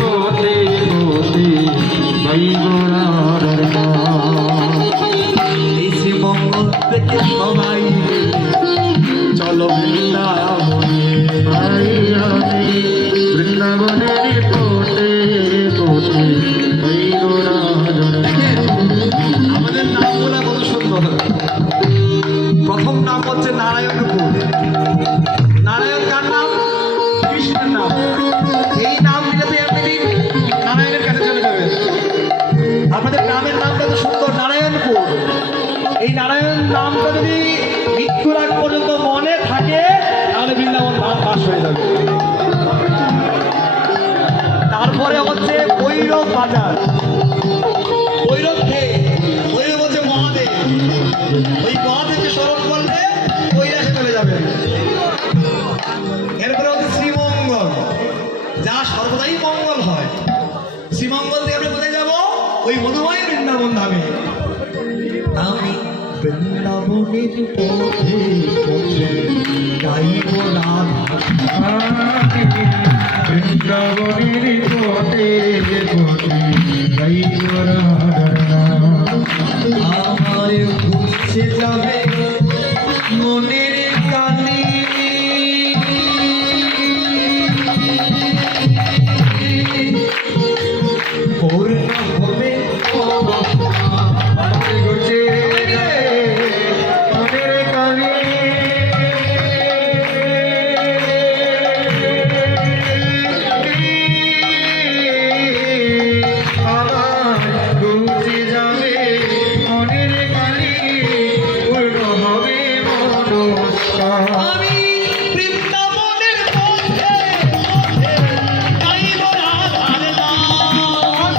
পথে পথে গাইব এই শ্রীমঙ্গল থেকে সবাই চলো বৃন্দাবনে। বৃন্দাবনের পথে পথে গাইব আমাদের নামগুলা কত সুন্দর। প্রথম নাম হচ্ছে নারায়ণপুর। নারায়ণ কার নাম? কৃষ্ণের নাম। এই নাম নিলে তো এমনি নারায়ণের কাছে চলে যাবে। আপনাদের গ্রামের নামটা তো সুন্দর, নারায়ণপুর। এই নারায়ণ নামটা যদি মৃত্যুর আগ পর্যন্ত মনে থাকে তাহলে বৃন্দাবন নাম পাশ হয়ে যাবে। তারপরে হচ্ছে ভৈরব বাজার। ভৈরব কে? ভৈরব হচ্ছে মহাদেব। ওই মহাদেবকে স্মরণ করলে কৈলাসে চলে যাবে। এরপরে হচ্ছে শ্রীমঙ্গল, যা সর্বদাই মঙ্গল হয়। শ্রীমঙ্গল থেকে আমরা কোথায় যাবো? ওই মধুময় বৃন্দাবন ধামে। আমি বৃন্দাবনের পথে পথে গাইব রাধা। বৃন্দাবনের পথে পথে গাইব আমার ঘুরছে যাবে মনের কানে। পূর্ণ হবে আমি বৃন্দাবনের পথে পথে গাইব রাধার নাম।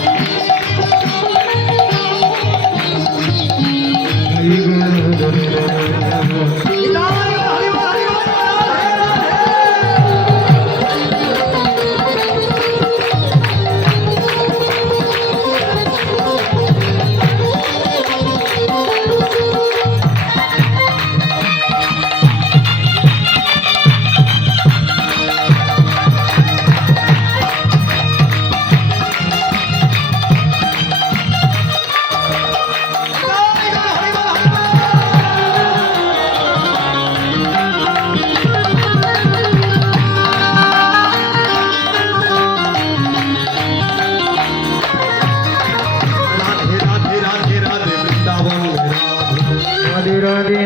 রাধে রাধে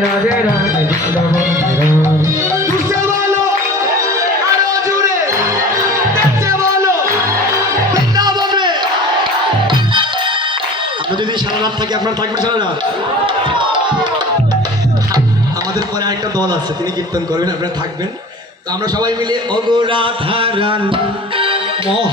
রাধে বৃন্দাবন তুসে বলো আরো জুড়ে, তেসে বলো বৃন্দাবনে। আমরা যদি সারা রাত থাকি, আপনারা থাকবেন সারা রাত? আমাদের পরে আরেকটা দল আছে, তিনি কীর্তন করবেন, আপনারা থাকবেন। তো আমরা সবাই মিলে অগো রাধা রানী